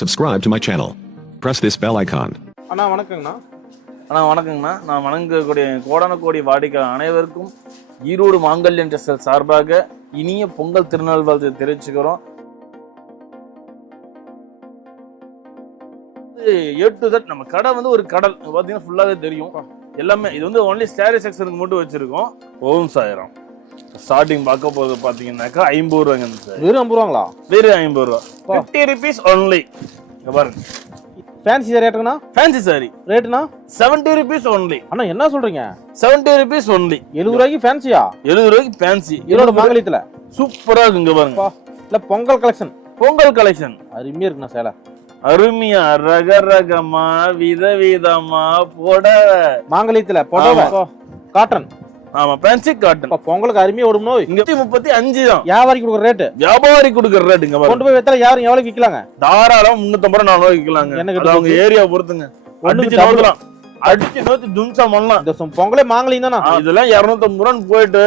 Subscribe to my channel. Press this bell icon. அண்ணா வணக்கங்கண்ணா. வணக்கங்கண்ணா. நான் வணங்கக்கூடிய கோடான கோடி வாடிக்கையாளர் அனைவருக்கும் ஈரோடு மாங்கல்யம் டெக்ஸ்டைல்ஸ் சார்பாக இனிய பொங்கல் திருநாள் வாழ்த்து தெரிவிச்சுக்கிறோம். A to Z நம்ம கடை வந்து ஒரு கடல் பார்த்தீங்கன்னா ஃபுல்லாகவே தெரியும். எல்லாமே இது வந்து ஒன்லி சாரி செக்ஷனுக்கு மட்டும் வச்சிருக்கோம். ஓம் சாயிரம். ஸ்டார்டிங் பார்க்க போறது பாத்தீங்கன்னாக்கா 50 ரூபாங்க. வெறும் 50 ரூபாங்களா? வெறும் 50 ரூபா. 50 rupees only. இங்க பாருங்க. ஃபேன்சி சாரி ரேட்டுங்கண்ணா? ஃபேன்சி சாரி ரேட்டுனா 70 rupees only. அண்ணா என்ன சொல்றீங்க? 70 rupees only. 70 ரூபாய்க்கு ஃபேன்சியா? 70 ரூபாய்க்கு ஃபேன்சி. ஈரோடு மாங்கல்யத்துல சூப்பரா இருக்கு. இங்க பாருங்க. இல்ல பொங்கல் கலெக்ஷன். பொங்கல் கலெக்ஷன் அருமையா இருக்குண்ணா சேலை. அருமையா ரகரகமா விதவிதமா புடவை மாங்கல்யத்துல புடவை காட்டன். ஆமா ஃபேன்சி காட்டன். பொங்கலுக்கு அருமையா ஓடுமோ. இங்க 35 தான் வியாபாரி கொடுக்குற ரேட். வியாபாரி கொடுக்குற ரேட். இங்க கொண்டு போய் வெத்தல யாரும் எவ்வளவு விக்கலாங்க? தாராளம் 350 ரூபாய் 400 ரூபாய் விக்கலாங்க. அது அவங்க ஏரியா பொறுத்துங்க. அடிச்சு நோக்கலாம். அடிச்சு நோத்தி தும்சா பண்ணலாம். இந்த பொங்கலே மாங்கல்யம் தானா? இதெல்லாம் 250 ரூபாய் போயிட்டு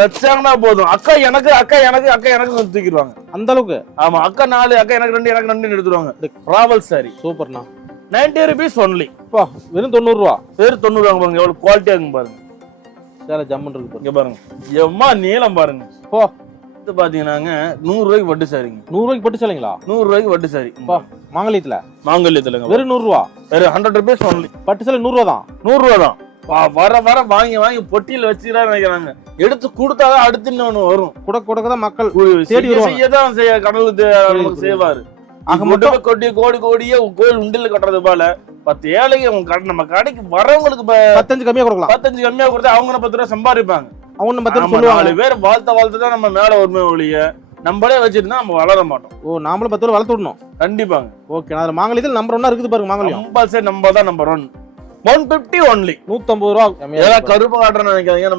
வச்சாங்கன்னா போதும். அக்கா எனக்கு அக்கா எனக்கு அக்கா எனக்கு தூக்கிடுவாங்க. அந்த அளவுக்கு. ஆமா அக்கா 4 அக்கா எனக்கு 2 எனக்கு 2 எடுத்துருவாங்க. டிராவல் சாரி சூப்பர்ண்ணா. 90 rupees only. வெறும் 90 ரூபா. வெறும் 90 ரூபாங்க. பாருங்க எவ்வளவு குவாலிட்டியா இருக்கு பாருங்க. சேலை ஜம்மன் இருக்கு. இங்க பாருங்க எம்மா நீளம் பாருங்க. இது பாத்தீங்கன்னாங்க 100 ரூபாய்க்கு பட்டு சாரிங்க. 100 ரூபாய்க்கு பட்டு சாரிங்களா? 100 ரூபாய்க்கு பட்டு சாரி. மாங்கல்யத்துல வெறும் 100 ரூபா. வெறும் 100 rupees only. பட்டு சாரி 100 ரூபா தான். 100 ரூபா தான். வர வர வாங்கி வாங்கி பொட்டியில வச்சுக்கிறான்னு நினைக்கிறாங்க. எடுத்து கொடுத்தாதான் அடுத்து இன்னொன்னு வரும். கொடுக்கதான் மக்கள் தேடி வருவாங்க. செய்ய கடவுள் செய்வாரு. மட்டும் கொட்டி கோடி கோடியே கோயில் உண்டில கட்டுறது போல 10 ஏழைக்கு நம்ம கடைக்கு வரவங்களுக்கு 15 கம்மியா கொடுக்கலாம். 15 கம்மியா கொடுத்தா அவங்க 10 ரூபாய் சம்பாதிப்பாங்க. அவங்க 10 ரூபாய் சொல்லுவாங்க. 4 பேர் வாழ்த்த தான் நம்ம மேல ஒருமை ஒழிய நம்மளே வச்சிருந்தா நம்ம வளர மாட்டோம். நாமளும் 10 ரூபாய் வளர்த்து விடணும். கண்டிப்பாங்க. ஓகே. அதுல மாங்கல்யத்தில் நம்பர் 1 இருக்குது பாருங்க. மாங்கல்யம் கம்பல்சரி நம்ம தான் நம்பர் 1. 150 only. 150 ரூபா. ஏதாவது கருப்பு காட்டுறேன்னு நினைக்காதீங்க.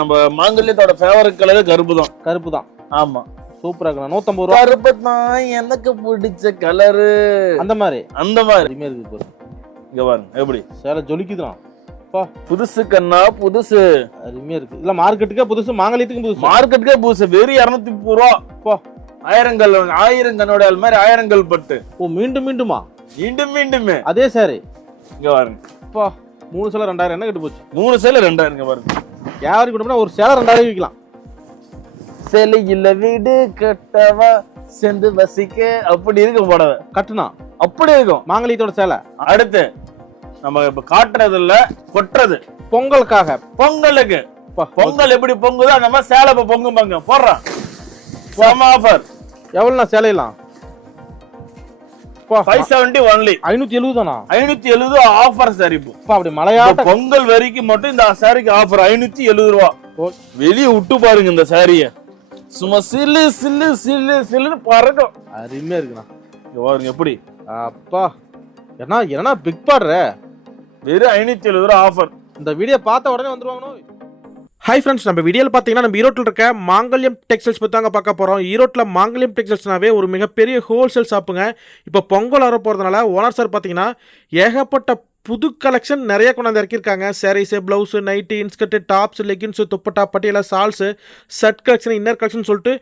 நம்ம மாங்கல்யத்தோட ஃபேவரட் கலர் கருப்பு தான். கருப்பு தான். ஆமா சூப்பரா இருக்கு. 150 ரூபா. கருப்பு தான் எனக்கு பிடிச்ச கலரு. அந்த மாதிரி அருமையா இருக்கு பாருங்க. இங்க பாருங்க எப்படி சேலை ஜொலிக்குதுண்ணா. புதுசு கண்ணா புதுசு. அருமையா இருக்கு. இல்ல மார்க்கெட்டுக்கே புதுசு, மாங்கல்யத்துக்கும் புதுசு. மார்க்கெட்டுக்கே புதுசு. வெறும் 230 ரூபா. 1000 கல் 1000 கண்ணோட மாதிரி 1000 கல் பட்டு. மீண்டும் மீண்டுமா? மீண்டுமே அதே சாரி. இங்க பாருங்க. 3 சேலை 2000 என்ன கெட்டு போச்சு? 3 சேலை 2000. இங்க பாருங்க. வியாபாரி கொடுத்தா ஒரு சேலை 2000 விக்கலாம். சேலை இல்ல வீடு கட்டவா செந்து வசிக்க அப்படி இருக்கு புடவை. கட்டுனா அப்படி இருக்கும் மாங்கல்யத்தோட சேலை. அடுத்து நம்ம இப்ப காட்டுறது இல்ல கொட்டுறது. பொங்கலுக்காக. பொங்கலுக்கு பொங்கல் எப்படி பொங்குதோ அந்த மாதிரி சேலை இப்ப பொங்குவாங்க. போடுறான் ஆஃபர். எவ்வளவுனா சேலையெல்லாம்? 570 only. 570 தானா? 570 ஆஃபர் சாரி. அப்படி மலையாட்ட பொங்கல் வரைக்கும் மட்டும் இந்த சாரிக்கு ஆஃபர் 570 ரூபா. வெளியே விட்டு பாருங்க இந்த சாரிய. சும்மா சில்லு சில்லு சில்லு சில்லுன்னு பறக்கும். அருமையா இருக்குண்ணா. இங்க பாருங்க எப்படி. அப்பா என்ன பிக் பாடுற. வெறும் 570 ரூபா ஆஃபர். இந்த வீடியோ பார்த்த உடனே வந்துருவாங்க. ஹாய் ஃப்ரெண்ட்ஸ், நம்ம வீடியோவில் பார்த்தீங்கன்னா நம்ம ஈரோட்டில் இருக்க மாங்கல்யம் டெக்ஸ்டைல்ஸ் பற்றி தாங்க பார்க்க போகிறோம். ஈரோட்டில் மாங்கல்யம் டெக்ஸ்டைல்ஸ்னாவே ஒரு மிகப்பெரிய ஹோல்சேல் ஷாப்புங்க. இப்போ பொங்கல் வர போகிறதுனால ஓனர் சார் பார்த்தீங்கன்னா ஏகப்பட்ட புது கலெக்ஷன் நிறைய கொண்டாந்து இறக்கியிருக்காங்க. Saris, blouse, nighty, inskirt, tops, leggings, dupatta, patiala, shawls, shirt collection, inner collection சொல்லிட்டு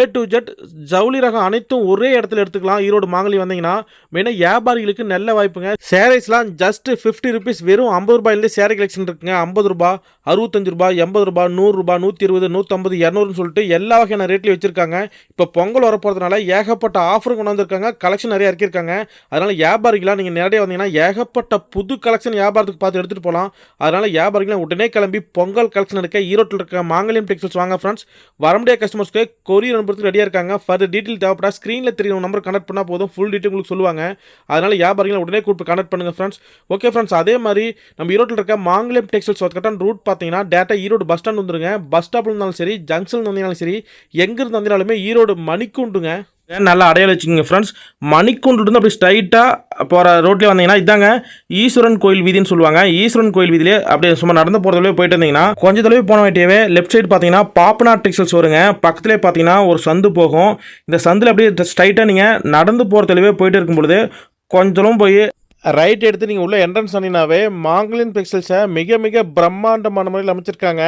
A to Z ஜவுளி ரகம் அனைத்தும் ஒரே இடத்துல எடுத்துக்கலாம். ஈரோடு மாங்கல்யம் வந்தீங்கன்னா மெயினாக வியாபாரிகளுக்கு நல்ல வாய்ப்புங்க. சாரீஸ்லாம் ஜஸ்ட் 50 rupees. வெறும் 50 ரூபாயிலேருந்து சாரீ கலெக்ஷன் இருக்குங்க. 50 ரூபா, 65 ரூபா, 80 ரூபா, 100 ரூபா, 120, 150, 200 சொல்லிட்டு எல்லா வகையான ரேட்லையும் வச்சிருக்காங்க. இப்போ பொங்கல் வர போகிறதுனால ஏகப்பட்ட ஆஃபரும் கொண்டு வந்திருக்காங்க. கலெக்ஷன் நிறைய இறக்கியிருக்காங்க. அதனால வியாபாரிகளாக நீங்கள் நேரடியாக வந்தீங்கன்னா ஏகப்பட்ட புது கலெக்ஷன் வியாபாரத்துக்கு பார்த்து எடுத்துகிட்டு போகலாம். அதனால் வியாபாரிகளை உடனே கிளம்பி பொங்கல் கலெக்ஷன் எடுக்க ஈரோட்டில் இருக்க மாங்கல்யம் டெக்ஸ்டைல்ஸ் வாங்க ஃப்ரெண்ட்ஸ். வர முடியாத கஸ்டமர்ஸ்க்கு கொரியர் அனுப்புறதுக்கு ரெடியாக இருக்காங்க. ஃபர்தர் டீட்டெயில் தேவைப்பட்டா ஸ்க்ரீனில் தெரியும் நம்பர் கனெக்ட் பண்ணால் போதும். ஃபுல் டீட்டெயில் உங்களுக்கு சொல்லுவாங்க. அதனால் வியாபாரிகளை உடனே கூப்பிட்டு கனெக்ட் பண்ணுங்கள் ஃப்ரெண்ட்ஸ். ஓகே ஃப்ரெண்ட்ஸ், அதே மாதிரி நம்ம ஈரோட்டில் இருக்க மாங்கல்யம் டெக்ஸ்டைல்ஸ் கரெக்டான ரூட் பார்த்தீங்கன்னா டேட்டா ஈரோடு பஸ் ஸ்டாண்ட் வந்துருங்க. பஸ் ஸ்டாப்பில் இருந்தாலும் சரி, ஜங்ஷன் வந்தீங்கனாலும் சரி, எங்கிருந்து வந்தாலுமே ஈரோடு மணிக்கூண்டுங்க. நல்லா அடையாளம் வச்சுக்கோங்க ஃப்ரெண்ட்ஸ். மணிக்கூண்டு அப்படி ஸ்ட்ரைட்டாக போகிற ரோட்லேயே வந்தீங்கன்னா இதாங்க ஈஸ்வரன் கோயில் வீதின்னு சொல்லுவாங்க. ஈஸ்வரன் கோயில் வீதியிலே அப்படியே சும்மா நடந்து போகிறதுலேயே போயிட்டு இருந்தீங்கன்னா கொஞ்சம் தொலைவு போன வேண்டியவே லெஃப்ட் சைடு பார்த்தீங்கன்னா பாப்பனார் டெக்ஸ்டைல்ஸ் வருங்க. பக்கத்துலேயே பார்த்தீங்கன்னா ஒரு சந்து போகும். இந்த சந்தில் அப்படியே ஸ்ட்ரைட்டாக நீங்கள் நடந்து போகிற தொலைவே போயிட்டு இருக்கும் பொழுது கொஞ்சம் போய் ரைட் எடுத்து நீங்கள் உள்ள என்ட்ரன்ஸ் பண்ணினாவே மாங்கல்யம் டெக்ஸ்டைல்ஸை மிக மிக பிரம்மாண்டமான முறையில் அமைச்சிருக்காங்க.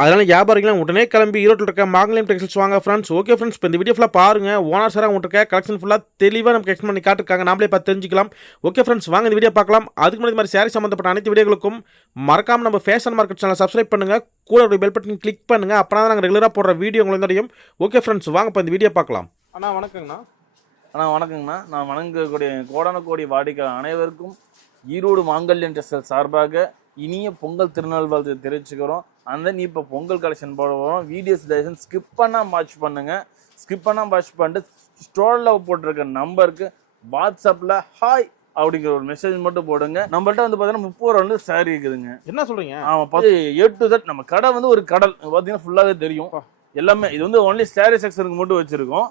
அதனால வியாபாரிகளும் உடனே கிளம்பி ஈரோட்டில் இருக்க மாங்கல்யம் டெக்ஸ்டைல்ஸ் வாங்க ஃப்ரெண்ட்ஸ். ஓகே ஃப்ரெண்ட்ஸ், இப்போ இந்த வீடியோ ஃபுல்லாக பாருங்க. ஓனர் சார் அவங்க இருக்க கலெக்ஷன் ஃபுல்லாக தெளிவாக நமக்கு எக்ஸ்பிளைன் பண்ணி காட்டிருக்காங்க. நாமளே பார்த்து தெரிஞ்சுக்கலாம். ஓகே ஃப்ரெண்ட்ஸ், வாங்க இந்த வீடியோ பார்க்கலாம். அதுக்கு முன்னாடி மாதிரி சாரி சம்மந்தப்பட்ட அனைத்து வீடியோகளுக்கும் மறக்காம நம்ம ஃபேஷன் மார்க்கெட் சேனல் சப்ஸ்கிரைப் பண்ணுங்க. கூட ஒரு பெல் பட்டன் கிளிக் பண்ணுங்க. அப்போ நாங்கள் ரெகுலராக போடுற வீடியோ உங்களுக்கு தெரியும். ஓகே ஃப்ரெண்ட்ஸ், வாங்க இப்போ இந்த வீடியோ பார்க்கலாம். அண்ணா வணக்கங்கண்ணா. வணக்கங்கண்ணா. நான் வணங்கக்கூடிய கோடான கோடி வாடிக்கையாளர் அனைவருக்கும் ஈரோடு மாங்கல்யம் டெக்ஸ்டைல்ஸ் சார்பாக இனிய பொங்கல் திருநாள் வாழ்த்து தெரிவிச்சுக்கிறோம். அந்த நீ இப்போ பொங்கல் கலெக்ஷன் போட போகிறோம். வீடியோஸ் தயவுசெய்து ஸ்கிப் பண்ணால் வாட்ச் பண்ணுங்க. ஸ்கிப் பண்ணால் வாட்ச் பண்ணிட்டு ஸ்டோரில் போட்டிருக்க நம்பருக்கு வாட்ஸ்அப்பில் ஹாய் அப்படிங்கிற ஒரு மெசேஜ் மட்டும் போடுங்க. நம்மள்ட்ட வந்து பார்த்தீங்கன்னா 30 வந்து சாரி இருக்குதுங்க. என்ன சொல்றீங்க? ஆமாம், A to Z நம்ம கடை வந்து ஒரு கடல் பார்த்தீங்கன்னா ஃபுல்லாகவே தெரியும். எல்லாமே இது வந்து ஒன்லி சாரி செக்ஷனுக்கு மட்டும் வச்சிருக்கோம்.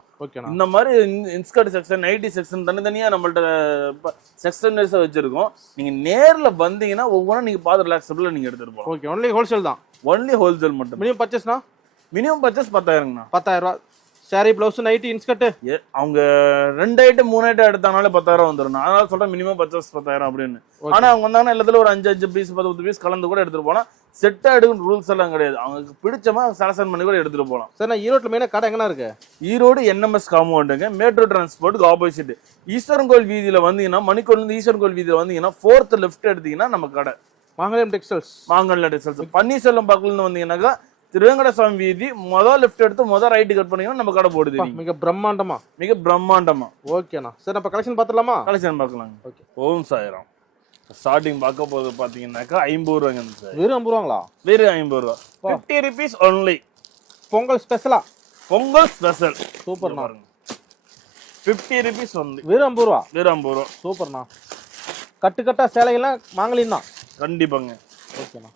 இந்த மாதிரி இன்ஸ்கர்ட் செக்ஷன், நைட்டி செக்ஷன் தனித்தனியா நம்மள்ட்ட செக்ஷன் வச்சிருக்கோம். நீங்க நேர்ல வந்தீங்கன்னா ஒவ்வொன்றும் நீங்க பார்த்து ரிலாக்ஸபிளா நீங்க எடுத்துட்டு போகலாம். ஓகே, ஒன்லி ஹோல்சேல் தான். ஒன்லி ஹோல்சேல் மட்டும். மினிமம் பர்ச்சேஸ்னா மினிமம் பர்ச்சேஸ் 10,000ங்கண்ணா. 10,000 சாரி, பிளவுஸ், நைட்டி, இன்ஸ்கர்ட் அவங்க 2 ஐட்டம் 3 ஐட்டம் எடுத்தானாலே 10,000 வந்துடும். அதனால சொல்றேன் மினிமம் பர்ச்சேஸ் 10,000 அப்படின்னு. ஆனா அவங்க வந்தாங்கன்னா எல்லாத்துல ஒரு 5 பீஸ் 10 பீஸ் கலந்து கூட எடுத்துட்டு போலாம். செட்டா எடுக்கணும் ரூல்ஸ் எல்லாம் கிடையாது. அவங்களுக்கு பிடிச்சமா செலக்ஷன் பண்ணி கூட எடுத்துட்டு போகலாம். சார், நான் ஈரோட்ல மெயினா கடை எங்கன்னா இருக்கு? ஈரோடு NMS காம்பவுண்டுங்க, மேட்ரோ டிரான்ஸ்போர்ட்டுக்கு ஆப்போசிட். ஈஸ்வரன் கோயில் வீதியில வந்தீங்கன்னா, மணிக்கூர்ல ஈஸ்வரன் கோயில் வீதியில வந்தீங்கன்னா 4th லெஃப்ட் எடுத்தீங்கன்னா நம்ம கடை மாங்கல்யம் டெக்ஸ்டைல்ஸ். மாங்கல்யம் டெக்ஸ்டைல்ஸ் பன்னீர்செல்வம் பக்கத்துல வந்தீங்கன்னாக்கா திருவேங்கடசாமி வீதி முதல் லெஃப்ட் எடுத்து முதல் ரைட்டு கட் பண்ணீங்கன்னா நம்ம கடை போடுது. மிக பிரம்மாண்டமா, மிக பிரம்மாண்டமா. ஓகேண்ணா. சார், நம்ம கலெக்ஷன் பார்த்துலாமா? கலெக்ஷன் பார்க்கலாம். ஓகே. ஓம் சாயிராம். ஸ்டார்டிங் பார்க்க போது பாத்தீங்கன்னாக்கா 50 ரூபாங்க சார். வெறும் 50 ரூபாங்களா? வெறும் 50 ரூபா. 50 rupees only. பொங்கல் ஸ்பெஷலா? பொங்கல் ஸ்பெஷல். சூப்பர்ண்ணா. 50 rupees only. வெறும் 50 ரூபா. வெறும் 50 ரூபா. சூப்பர்ண்ணா. கட்டு கட்டா சேலைகள்லாம் மாங்கல்யம் தான். கண்டிப்பாங்க. ஓகேண்ணா.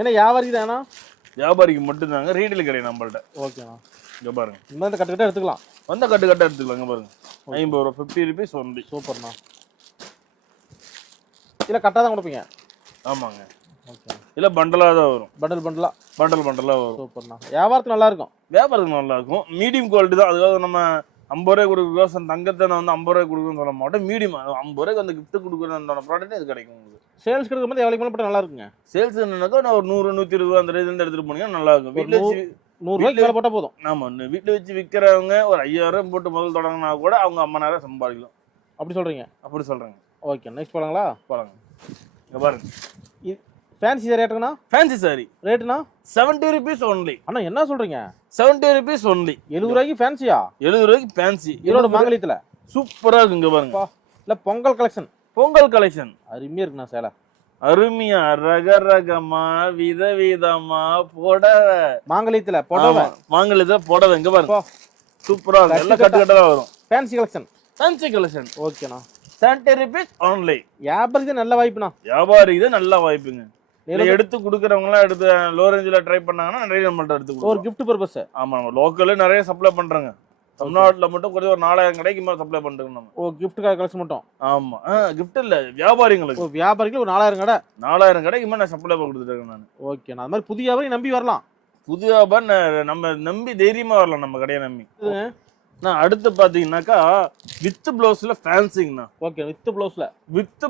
என்ன வியாபாரிக்கு தானா? வியாபாரிக்கு மட்டும்தாங்க, ரீட்டைல் கிடையாது நம்மள்ட்ட. ஓகேண்ணா. இங்க பாருங்க, இந்த மாதிரி கட்டு கட்டா எடுத்துக்கலாம். வந்த கட்டு கட்டா எடுத்துக்கலாம். இங்க பாருங்க 50 ரூபா. 50 rupees only. சூப்பர்ண்ணா. இல்ல கட்டா தான் கொடுப்பீங்க? ஆமாங்க. ஓகே. இல்ல பண்டலா தான் வரும். பண்டலா வரும். சூப்பர்ண்ணா. வியாபாரத்துக்கு நல்லா இருக்கும். வியாபாரத்துக்கு நல்லா இருக்கும். மீடியம் குவாலிட்டி தான். அதுக்காக நம்ம 50 ரூபாய் கொடுக்குறோம். தங்கத்தை நான் வந்து 50 ரூபாய் கொடுக்குறேன்னு சொல்ல மாட்டேன். மீடியம் 50 ரூபாய்க்கு அந்த கிஃப்ட் கொடுக்குற ப்ராடக்ட் இது கிடைக்கும் உங்களுக்கு. சேல்ஸ் கிடைக்கும் போது எவ்வளவு போட்டு நல்லா இருக்குங்க? சேல்ஸ் என்னன்னாக்கா நான் ஒரு 100 120 அந்த ரேஞ்சில இருந்து எடுத்துட்டு போனீங்கன்னா நல்லா இருக்கும். வீட்டுல வச்சு 100 ரூபாய்க்கு மேல போட்டா போதும். ஆமா, வீட்டுல வச்சு விற்கிறவங்க ஒரு 5000 போட்டு முதல் தொடங்கினா கூட அவங்க 50,000 சம்பாதிக்கலாம். அப்படி சொல்றீங்க? அப்படி சொல்றேங்க. ஓகே, நெக்ஸ்ட் போலாங்களா? போலாங்க. இங்க பாருங்க, ஃபேன்சி சாரி ரேட்டுனா? ஃபேன்சி சாரி ரேட்டுனா 70 rupees only. அண்ணா என்ன சொல்றீங்க? 70 rupees only. 70 ரூபாய்க்கு ஃபேன்சியா? 70 ரூபாய்க்கு ஃபேன்சி. ஈரோடு மாங்கல்யத்துல சூப்பரா இருக்கு. இங்க பாருங்க. இல்ல பொங்கல் கலெக்ஷன். பொங்கல் கலெக்ஷன் அருமையா இருக்குண்ணா. சேலை அருமையா ரகரகமா விதவிதமா புடவை. மாங்கல்யத்துல புடவை. மாங்கல்யத்துல புடவை. இங்க பாருங்க சூப்பரா இருக்கு. எல்லாம் கட்டு கட்டா வரும். Fancy collection. Fancy collection. ஓகேண்ணா. 70 rupees only. வியாபாரிக்கு நல்ல வாய்ப்புண்ணா. வியாபாரிக்கு நல்ல வாய்ப்புங்க. எடுத்து குடுக்கறவங்க எல்லாம் எடுத்து லோ ரேஞ்சில ட்ரை பண்ணாங்கன்னா நிறைய நம்மள்ட்ட எடுத்து கொடுப்போம். ஒரு கிஃப்ட் பர்பஸ். ஆமா, நம்ம லோக்கல்ல நிறைய சப்ளை பண்றாங்க. தமிழ்நாட்டுல மட்டும் கொஞ்சம் ஒரு 4000 கடைக்கு மேல சப்ளை பண்றோம் நம்ம. ஓ, கிஃப்ட் கலெக்ஷன் மட்டும்? ஆமா, கிஃப்ட் இல்ல, வியாபாரிங்களுக்கு. வியாபாரிக்கு ஒரு 4000 கடை. 4000 கடைக்கு மேல நான் சப்ளை கொடுத்துட்டு இருக்கேன் நான். ஓகே, நான் அந்த மாதிரி புதிய வியாபாரி நம்பி வரலாம். புதிய வியாபாரி நம்ம நம்பி தைரியமா வரலாம் நம்ம கடையை நம்பி. நான் அடுத்து பாத்தீங்கன்னாக்கா வித் பிளவுஸ்ல ஃபேன்சிங்கண்ணா. ஓகே, வித்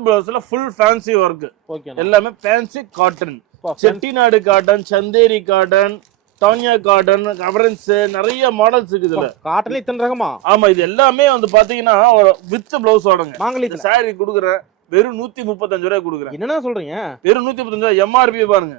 பிளவுஸ்ல ஃபுல் ஃபேன்சி ஒர்க். ஓகே, எல்லாமே fancy cotton, Chettinad cotton, Chanderi cotton, டானியா காட்டன், கவரன்ஸ், நிறைய மாடல்ஸ் இருக்குது. காட்டன்ல இத்தனை ரகமா? ஆமா, இது எல்லாமே வந்து பாத்தீங்கன்னா வித் பிளவுஸ் ஓடுங்க. மாங்கல்யத்துல சாரி குடுக்குறேன் வெறும் 135 ரூபாய் குடுக்குறேன். என்ன சொல்றீங்க? வெறும் 135 ரூபாய். MRP பாருங்க.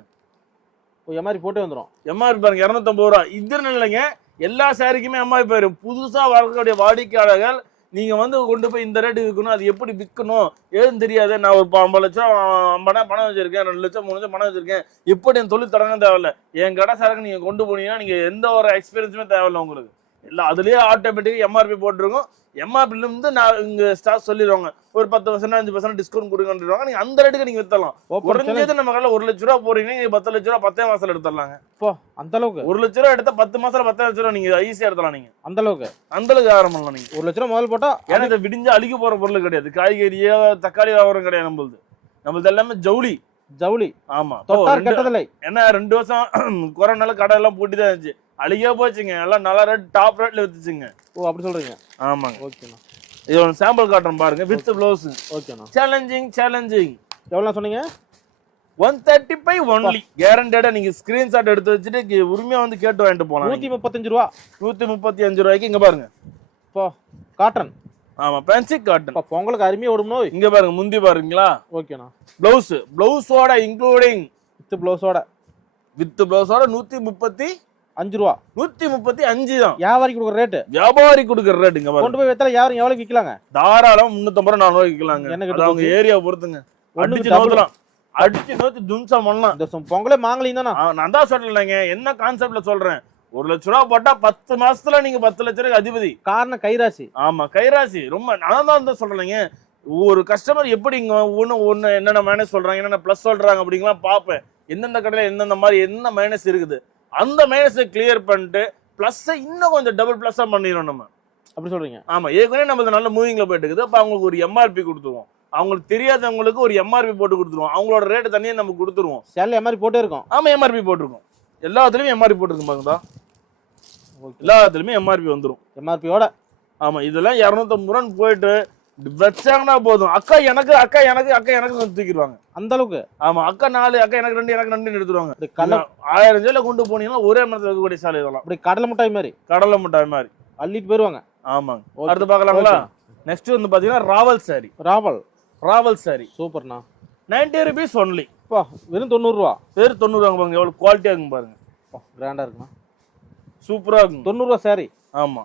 MRP போட்டு வந்துரும். MRP பாருங்க 250 ரூபாய். இது இல்லைங்க, எல்லா சாரிக்குமே MRP வரும். புதுசா வரக்கூடிய வாடிக்கையாளர்கள் நீங்க வந்து கொண்டு போய் இந்த ரேட்டு விற்கணும், அது எப்படி விற்கணும் ஏதுன்னு தெரியாது. நான் ஒரு 50 லட்சம் 50 பணம் வச்சிருக்கேன், 2 லட்சம் 3 லட்சம் பணம் வச்சிருக்கேன், எப்படி என் தொழில் தொடங்க தேவையில்ல. என் கடை சாருக்கு நீங்க கொண்டு போனீங்கன்னா நீங்க எந்த ஒரு எக்ஸ்பீரியன்ஸுமே தேவையில்லை உங்களுக்கு. எல்லாம் அதுலயே ஆட்டோமேட்டிக்கா MRP போட்டிருக்கும். MRP இருந்து நான் இங்க ஸ்டாக் சொல்லிடுவாங்க, ஒரு 10% 5% டிஸ்கவுண்ட் கொடுங்கன்றாங்க. நீங்க அந்த ரேட்டுக்கு நீங்க வித்தலாம். குறைஞ்சது நம்ம கடையில் 1 லட்ச ரூபா போறீங்கன்னா நீங்க 10 லட்ச ரூபா 10 மாசத்துல எடுத்துடலாங்க. அந்த அளவுக்கு 1 லட்ச ரூபா எடுத்தா 10 மாசத்துல 10 லட்ச ரூபா நீங்க ஈஸியா எடுத்துலாம். நீங்க அந்த அளவுக்கு ஆரம்பம். நீங்க 1 லட்ச ரூபா முதல் போட்டா, ஏன்னா இதை விடிஞ்சு அழிக்க போற பொருள் கிடையாது. காய்கறியோ தக்காளி வியாபாரம் கிடையாது. நம்மளது எல்லாமே ஜவுளி. ஆமா, ஏன்னா 2 வருஷம் கொரோனால கடை எல்லாம் பூட்டிதான் இருந்துச்சு. அழியா போச்சுங்க. எல்லாம் நல்ல ரேட், டாப் ரேட்ல வித்துச்சுங்க. ஓ, அப்படி சொல்றீங்க? ஆமாங்க. ஓகேண்ணா. இது ஒரு சாம்பிள் காட்டுறேன் பாருங்க, வித் ப்ளவுஸ். ஓகேண்ணா. சேலஞ்சிங். எவ்வளவு சொன்னீங்க? 135 ஒன்லி. கேரண்டடா நீங்க ஸ்கிரீன்ஷாட் எடுத்து வச்சுட்டு உரிமையா வந்து கேட்டு வாங்கிட்டு போலாம். 135 ரூபா. 135 ரூபாய்க்கு இங்க பாருங்க. இப்போ காட்டன். ஆமா ஃபேன்சி காட்டன். பொங்கலுக்கு அருமையா ஓடுமோ. இங்க பாருங்க முந்தி பாருங்களா. ஓகேண்ணா. பிளவுஸோட இன்க்ளூடிங் வித் பிளவுஸோட 135 ரூபா. 135 தான். வியாபாரி கொடுக்குற ரேட். வியாபாரி கொடுக்குற ரேட். இங்க பாருங்க. கொண்டு போய் வித்தல யாரும் எவ்வளவு விக்கலாங்க? தாராளம் 350 400 விக்கலாங்க. அது அவங்க ஏரியா பொறுத்துங்க. அடிச்சு நோத்தலாம். அடிச்சு நோத்தி தும்சா பண்ணலாம். இந்த பொங்கலே மாங்கலியும் தானா? நான் தான் சொல்றேன்ங்க. என்ன கான்செப்ட்ல சொல்றேன். 1 லட்சம் ரூபா போட்டா 10 மாசத்துல நீங்க 10 லட்சம் ரூபாய்க்கு அதிபதி. காரணம் கைராசி. ஆமா கைராசி. ரொம்ப நான் தான் சொல்றேங்க. ஒரு கஸ்டமர் எப்படி ஒண்ணு என்னென்ன மைனஸ் சொல்றாங்க, என்னென்ன பிளஸ் சொல்றாங்க அப்படிங்கலாம் பாப்பேன். எந்தெந்த கடையில எந்தெந்த மாதிரி என்ன மைனஸ் இருக்குது அந்த மைனஸை கிளியர் பண்ணிட்டு பிளஸ் இன்னும் கொஞ்சம் டபுள் பிளஸ்ஸா பண்ணிடணும் நம்ம. அப்படி சொல்றீங்க? ஆமா ஏற்கனவே நம்ம நல்ல மூவிங்ல போயிட்டு இருக்குது. அப்ப அவங்களுக்கு ஒரு எம்ஆர்பி கொடுத்துருவோம். அவங்களுக்கு தெரியாதவங்களுக்கு ஒரு எம்ஆர்பி போட்டு கொடுத்துருவோம். அவங்களோட ரேட் தனியா நம்ம கொடுத்துருவோம். சேல எம்ஆர்பி போட்டே இருக்கும். ஆமா எம்ஆர்பி போட்டிருக்கோம். எல்லாத்துலயும் எம்ஆர்பி போட்டிருக்கும் பாருங்கடா. எல்லாத்துலயுமே எம்ஆர்பி வந்துரும். எம்ஆர்பியோட. ஆமா இதெல்லாம் 250 ரூபான்னு போயிட்டு வச்சாங்கன்னா போதும். அக்கா எனக்கு தூக்கிடுவாங்க அந்த அளவுக்கு. ஆமா அக்கா 4 அக்கா எனக்கு 2 எனக்கு 2 எடுத்துருவாங்க. 1000 சேலை கொண்டு போனீங்கன்னா ஒரே மரத்துல இருக்கக்கூடிய சேலை இதெல்லாம். அப்படி கடலை மிட்டாய் மாதிரி அள்ளிட்டு போயிருவாங்க. ஆமாங்க. அடுத்து பாக்கலாங்களா? நெக்ஸ்ட் வந்து பாத்தீங்கன்னா ராவல் சாரி. சூப்பர்ண்ணா. 90 rupees ஒன்லி. வெறும் 90 ரூபா. வெறும் 90 ரூபாங்க பாருங்க. எவ்வளவு குவாலிட்டியா இருக்கும் பாருங்க. கிராண்டா இருக்குண்ணா. சூப்பரா இருக்கும். 90 ரூபா சாரி. ஆமா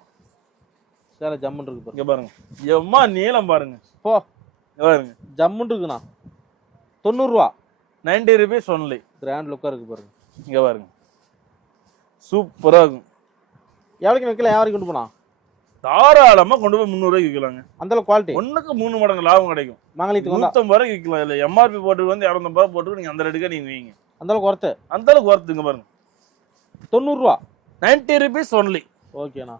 சேலை ஜம்முன் இருக்கு. இங்க பாருங்க எம்மா நீளம் பாருங்க. பாருங்க ஜம்முன் இருக்குண்ணா. 90 ரூபா. 90 rupees ஒன்லி. கிராண்ட் லுக்கா இருக்கு பாருங்க. இங்க பாருங்க சூப்பரா இருக்கும். எவ்வளவுக்கு விற்கலாம்? வியாபாரி கொண்டு போனா தாராளமா கொண்டு போய் 300 ரூபாய்க்கு விற்கலாங்க. அந்த அளவுக்கு குவாலிட்டி. ஒண்ணுக்கு 3 மடங்கு லாபம் கிடைக்கும். மாங்கலித்துக்கு 150 ரூபாய்க்கு விற்கலாம். இல்ல எம்ஆர்பி போட்டு வந்து 250 ரூபாய் போட்டு நீங்க அந்த ரேட்டுக்கு நீங்க வைங்க. அந்த அளவுக்கு ஒர்த்துங்க பாருங்க. 90 ரூபா. 90 rupees ஒன்லி. ஓகேண்ணா.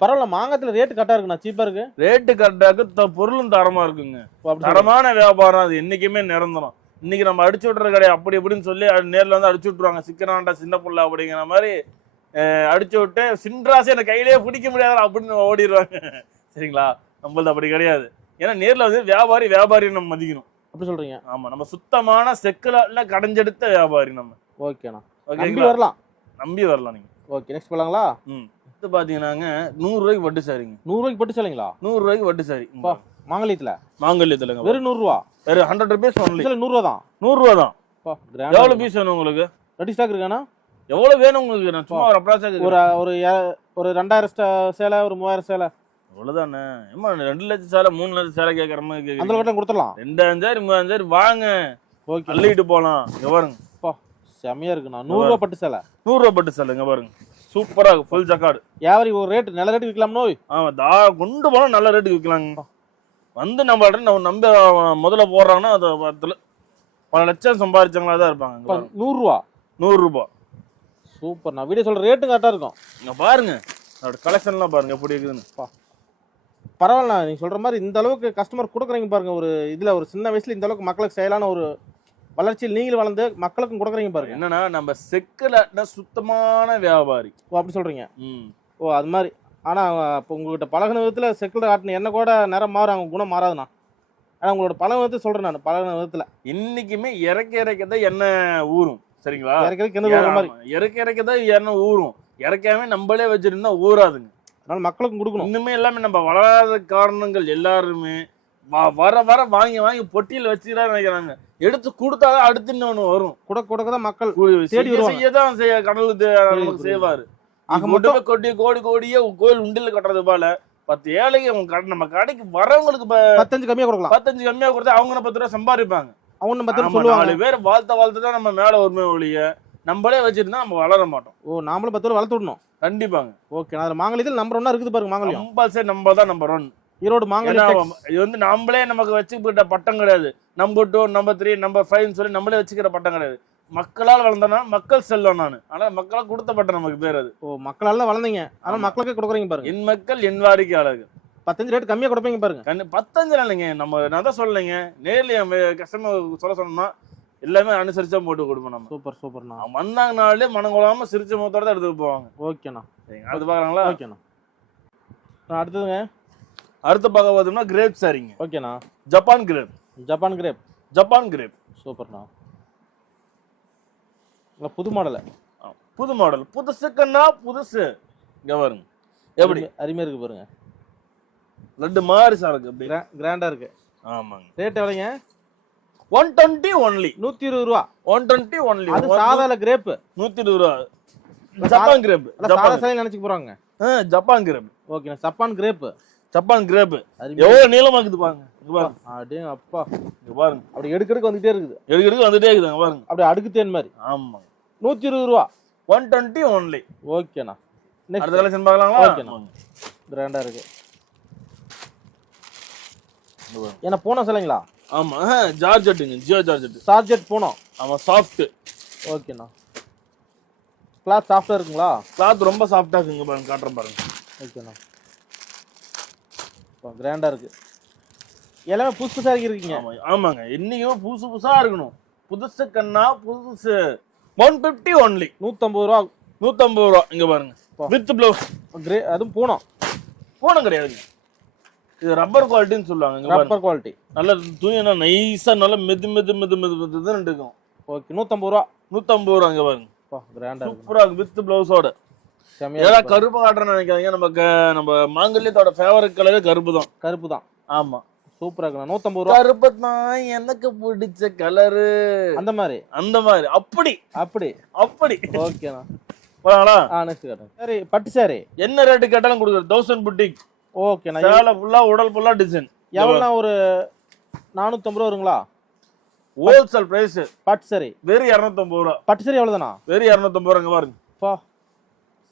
பரவாயில்ல மாங்கத்துல ரேட் கரெக்டா இருக்குண்ணா. சீப்பா இருக்கு. ரேட்டு கரெக்டா இருக்கு. பொருளும் தரமா இருக்குங்க. தரமான வியாபாரம். அது என்னைக்குமே நிரந்தரம். இன்னைக்கு நம்ம அடிச்சு விட்டுற கடை அப்படி எப்படின்னு சொல்லி நேர்ல வந்து அடிச்சு விட்டுருவாங்க. சிக்கனாண்டா சின்ன புள்ள அப்படிங்கிற மாதிரி அடிச்சு விட்டு சின்ராசி எனக்கு கையிலேயே பிடிக்க முடியாது அப்படின்னு ஓடிடுவாங்க. சரிங்களா? நம்மளது அப்படி கிடையாது. ஏன்னா நேர்ல வந்து வியாபாரி நம்ம மதிக்கணும். அப்படி சொல்றீங்க? ஆமா நம்ம சுத்தமான செக்குல கடைஞ்செடுத்த வியாபாரி நம்ம. ஓகேண்ணா. நம்பி வரலாம் நீங்க. Okay next போலாங்களா? பாத்தீங்கன்னாங்க 100 ரூபாய்க்கு வட்டு சாரிங்க. 100 ரூபாய்க்கு பட்டு சாரிங்களா? 100 ரூபாய்க்கு வட்டு சாரி. மாங்கல்யத்துலங்க. வெறும் 100 ரூபா. வெறும் 100 rupees ஒன்லி. 100 ரூபா தான். 100 ரூபா தான். எவ்வளவு பீஸ் வேணும் உங்களுக்கு? ரெடி ஸ்டாக் இருக்கானா? எவ்வளவு வேணும் உங்களுக்கு? நான் சும்மா ஒரு அப்ராக்ஸா ஒரு 2000 சேலை ஒரு 3000 சேலை அவ்வளவுதானே. ஏமா 2 லட்சம் சேலை 3 லட்சம் சேலை கேக்குற மாதிரி கேக்குறீங்க. அந்த கட்டலாம் கொடுத்துடலாம். 2000 3000 வாங்க. ஓகே அள்ளிட்டு போலாம். இங்க பாருங்க. செமையா இருக்குண்ணா. 100 ரூபா பட்டு சேலை. 100 ரூபா பட்டு சேலை. இங்க பாருங்க சூப்பரா இருக்கு. Full jacquard. வியாபாரி ஒரு ரேட் நல்ல ரேட் விற்கலாம் நோய். ஆமா கொண்டு போனா நல்ல ரேட்டுக்கு விற்கலாங்க. வந்து நம்ம நம்ப முதல்ல போடுறாங்கன்னா அது பல லட்சம் சம்பாதிச்சவங்களா தான் இருப்பாங்க. 100 ரூபா. 100 ரூபா. சூப்பர். நான் வீடியோ சொல்ற ரேட்டும் கரெக்டா இருக்கும். இங்க பாருங்க அதோட கலெக்ஷன்லாம் பாருங்க எப்படி இருக்குதுன்னு. பரவாயில்ல நீங்க சொல்ற மாதிரி இந்த அளவுக்கு கஸ்டமர் கொடுக்குறீங்க பாருங்க. ஒரு இதுல ஒரு சின்ன வயசுல இந்த அளவுக்கு மக்களுக்கு செயலான ஒரு வளர்ச்சியில் நீங்களும் வளர்ந்து மக்களுக்கும் கொடுக்குறீங்க பாருங்க. என்னன்னா நம்ம செக்குல சுத்தமான வியாபாரி. ஓ அப்படி சொல்றீங்க? ஓ அது மாதிரி. ஆனா இப்போ உங்ககிட்ட பழகின விதத்துல செக்குல காட்டின என்ன கூட நேரம் மாறும். அவங்க குணம் மாறாதுண்ணா. ஆனா உங்களோட பழக விதத்தை சொல்றேன் நான். பழகின விதத்துல இன்னைக்குமே இறக்கதான் என்ன ஊறும். சரிங்களா? இறக்கதான் என்ன ஊறும். இறக்காம நம்மளே வச்சிருந்தா ஊறாதுங்க. அதனால மக்களுக்கும் கொடுக்கணும். இன்னுமே எல்லாமே நம்ம வளராத காரணங்கள் எல்லாருமே வர வாங்கி பொட்டியில் வச்சுதான் நினைக்கிறாங்க. எடுத்து கொடுத்தாதான் அடுத்து இன்னொன்னு வரும். கொடுக்கதான் மக்கள் செய்யதான் கடவுளுக்கு செய்வாரு. கொட்டி கோடியே கோயில் உண்டில கட்டுறது போல 10 ஏழைக்கு நம்ம கடைக்கு வரவங்களுக்கு 15 கம்மியா கொடுக்கலாம். 15 கம்மியா கொடுத்தா அவங்க 10 ரூபாய் சம்பாதிப்பாங்க. அவங்க 10 சொல்லுவாங்க. 4 பேர் வாழ்த்த தான் நம்ம மேல ஒருமை ஒழிய நம்மளே வச்சிருந்தா நம்ம வளர மாட்டோம். ஓ நாமளும் 10 ரூபாய் வளர்த்து விடணும். கண்டிப்பாங்க. ஓகே நான் மாங்கல்யத்தில் நம்பர் 1 இருக்குது பாருங்க. மாங்கல்யம் கம்பல்சரி நம்ம தான் நம்பர் 1. ஈரோடு மாங்கல்யம். இது வந்து நம்மளே நமக்கு வச்சுக்கிட்ட பட்டம் கிடையாது. நம்பர் 2 நம்பர் 3 நம்பர் 5 சொல்லி நம்மளே வச்சுக்கிற பட்டம் கிடையாது. மக்களால் வளர்ந்தனா மக்கள் செல்வம் நானு. ஆனா மக்களால் கொடுத்த பட்டம் நமக்கு பேர் அது. ஓ மக்களால வளர்ந்தீங்க. ஆனா மக்களுக்கு கொடுக்குறீங்க பாருங்க. என் மக்கள் என் வாடிக்கையாளர்கள். 15 ரேட் கம்மியா கொடுப்பீங்க பாருங்க. 15 இல்லைங்க. நான் தான் சொல்லலைங்க. நேர்ல கஸ்டமர் சொல்ல சொன்னா எல்லாமே அனுசரிச்சா போட்டு கொடுப்போம் நம்ம. சூப்பர்ண்ணா. வந்தாங்கனாலே மனங்கொள்ளாம சிரிச்ச முகத்தோட தான் எடுத்துட்டு போவாங்க. ஓகேண்ணா. அது பாக்குறாங்களா? ஓகேண்ணா. அடுத்ததுங்க அடுத்த பார்க்க பார்த்தோம்னா கிரேப் சாரிங்க. ஓகேண்ணா. Japan crepe. சூப்பர்ண்ணா. புது மாடல். புது மாடல், புதுசுக்குன்னா புதுசு. இங்க பாருங்க எப்படி அருமையா இருக்கு பாருங்க. லட்டு மாதிரி சாருக்கு அப்படி கிராண்டா இருக்கு. ஆமாங்க. ரேட் எவ்வளவுங்க? 120 only. 120 ரூபா. 120 only. அது சாதால கிரேப் 120 ரூபா. Japan crepe. சாதா சாலை நினைச்சு போறாங்க. Japan crepe. Okay, Japan crepe. Japan crepe எவ்வளவு நீளமா இருக்குது பாருங்க. இங்க பாருங்க. அடே அப்பா. இங்க பாருங்க. அப்படி எடுக்கடுக்கு வந்துட்டே இருக்குது. எடுக்கடுக்கு வந்துட்டே இருக்குங்க பாருங்க. அப்படி அடுக்கு தேன் மாதிரி. ஆமா. 120 ரூபா. 120 only. ஓகேண்ணா. அடுத்த கலெக்ஷன் பார்க்கலாங்களா? ஓகேண்ணா. கிராண்டா இருக்கு. என்ன போனோம் சொல்லுங்களா? ஆமா, ஜார்ஜெட்டுங்க. ஜியோ ஜார்ஜெட். சார்ஜெட் போனோம். ஆமா, சாஃப்ட். ஓகேண்ணா. கிளாத் சாஃப்டா இருக்குங்களா? கிளாத் ரொம்ப சாஃப்டா இருக்குங்க பாருங்க, காட்டுறேன் பாருங்க. ஓகேண்ணா. கிராண்டா இருக்கு. எல்லாமே புதுசு புதுசா இருக்கீங்க. ஆமாங்க, இன்னைக்குமே புதுசு புதுசா இருக்கணும். புதுசு கண்ணா புதுசு. 150 only. 150 ரூபா. 150 ரூபா. இங்க பாருங்க, வித் ப்ளவுஸ். அதுவும் போனோம். போனம் கிடையாதுங்க, இது ரப்பர் குவாலிட்டின்னு சொல்லுவாங்க. Rubber quality. நல்ல துணினா நைஸா நல்ல மெது மெது மெது மெது மெதுன்னு இருக்கும். ஓகே, 150 ரூபா. 150 ரூபா. இங்க பாருங்க, கிராண்டா சூப்பரா இருக்கு வித் ப்ளவுஸோட. ஏதாவது கருப்பு காட்டுறேன்னு நினைக்காதீங்க, நம்ம மாங்கல்யத்தோட ஃபேவரட் கலரே கருப்பு தான். கருப்பு தான். ஆமா, சூப்பரா இருக்கு. 150 ரூபா. கருப்பு தான் எனக்கு பிடிச்ச கலரு. அந்த மாதிரி அப்படி அப்படி அப்படி. ஓகேண்ணா. போலாங்களா? நெக்ஸ்ட் காட்டுங்க. சரி, பட்டு சாரி என்ன ரேட்டு கேட்டாலும் கொடுக்குறது. 1000 புட்டிக். ஓகேண்ணா. சேலை ஃபுல்லா உடல் ஃபுல்லா டிசைன். எவ்வளோண்ணா? ஒரு 450 ரூபா வருங்களா? Wholesale price. பட்டு சாரி வெறும் 250 ரூபா. பட்டு சாரி எவ்வளவுதானா? வெறும் 250 ரூபாங்க பாருங்க. பா,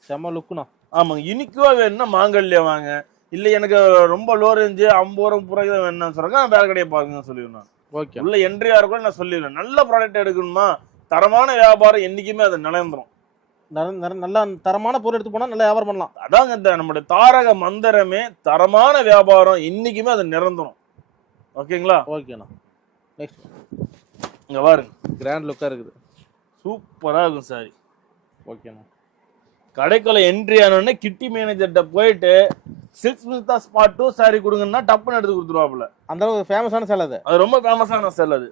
செம்ம லுக்குண்ணா. ஆமாங்க, இனிக்குவா வேணும்னா மாங்கல்யம் வாங்க. இல்ல எனக்கு ரொம்ப லோ ரேஞ்சு 50 ரூபா புறகு வேணும்னு சொல்றாங்க, நான் வேற கடையை பாருங்க சொல்லிடுவேன். ஓகே, உள்ள என்ட்ரியா இருக்கும் நான் சொல்லிடுவேன். நல்ல ப்ராடக்ட் எடுக்கணுமா, தரமான வியாபாரம் என்னைக்குமே அது நிலைந்துரும். நல்ல தரமான பொருள் எடுத்து போனா நல்லா வியாபாரம் பண்ணலாம். அதாங்க இந்த நம்மளுடைய தாரக மந்திரமே, தரமான வியாபாரம் என்னைக்குமே அது நிரந்தரும். ஓகேங்களா? ஓகேண்ணா. நெக்ஸ்ட் இங்க பாருங்க, கிராண்ட் லுக்கா இருக்குது. சூப்பரா இருக்கும் சாரி. ஓகேண்ணா. கடைக்குள்ள என்ட்ரி ஆனோடனே கிட்டி மேனேஜர்கிட்ட போயிட்டு சில்க் ஸ்மிதா ஸ்பாட் 2 சாரி கொடுங்கன்னா டப்புன்னு எடுத்து கொடுத்துருவாப்புல. அந்த அளவுக்கு ஃபேமஸான சேலை அது. அது ரொம்ப ஃபேமஸான சேலை அது.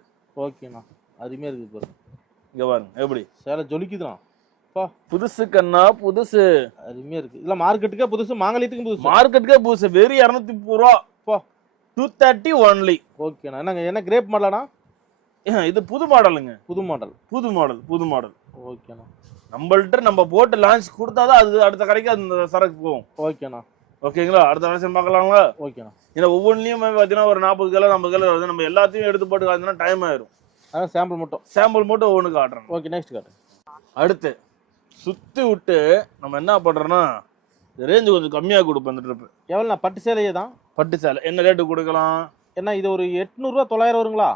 ஓகேண்ணா, அருமையா இருக்குது பாருங்க. இங்க பாருங்க எப்படி சேலை ஜொலிக்குதுண்ணா. புதுசு கண்ணா புதுசு. அருமையா இருக்கு. இல்ல மார்க்கெட்டுக்கே புதுசு, மாங்கல்யத்துக்கும் புதுசு. மார்க்கெட்டுக்கே புதுசு. வெறும் 230 ரூபா. 230 only. ஓகேண்ணா. என்னங்க, என்ன கிரேப் மாடலாண்ணா? இது புது மாடலுங்க. புது மாடல். புது மாடல். புது மாடல். ஓகேண்ணா. நம்மள்ட்ட நம்ம போட்டு லான்ச் கொடுத்தாதான் அது அடுத்த கடைக்கு அந்த சரக்கு போகும். ஓகேண்ணா. ஓகேங்களா? அடுத்த வருஷம் பார்க்கலாங்களா? ஓகேண்ணா. ஏன்னா ஒவ்வொன்றிலையும் பார்த்தீங்கன்னா ஒரு 40 கிலோ 50 கிலோ வருது. நம்ம எல்லாத்தையும் எடுத்து போட்டு காட்டினா டைம் ஆயிரும். அதான் சாம்பிள் மட்டும் ஒவ்வொன்று காட்டுறோம். ஓகே, நெக்ஸ்ட் காட்டு. அடுத்து சுத்தி விட்டு நம்ம என்ன பண்றோம்னா ரேஞ்சு கொஞ்சம் கம்மியாக கொடுப்போம். அந்த ட்ரிப் எவ்வளோண்ணா? பட்டு சேலையே தான். பட்டு சேலை என்ன ரேட்டு கொடுக்கலாம்? என்ன இது ஒரு 800 ரூபா 900 வருங்களா?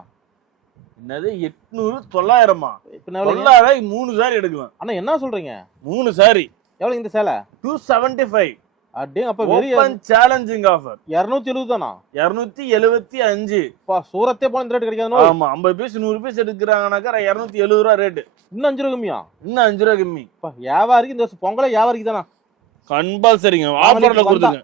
என்னது 800 900மா? 900 3 சாரி எடுக்கலாம். அண்ணா என்ன சொல்றீங்க? 3 சாரி எவ்வளவு இந்த சேலை? 275. அடேங்க, அப்ப வெரி சேலஞ்சிங் ஆஃபர். 270 தானா? 275. பா, சூரத்தே போன இந்த ரேட் கிடைக்காதுனோ? ஆமா, 50 பீஸ் 100 பீஸ் எடுக்கறாங்கனாக்கா 270 ரூபாய் ரேட். இன்னும் 5 ரூபாய் கம்மியா? இன்னும் 5 ரூபாய் கம்மி. பா, வியாபாரிக்கு இந்த பொங்கலை வியாபாரிக்கு தானா? கம்பல்சரிங்க. ஆஃபர்ல கொடுத்துங்க.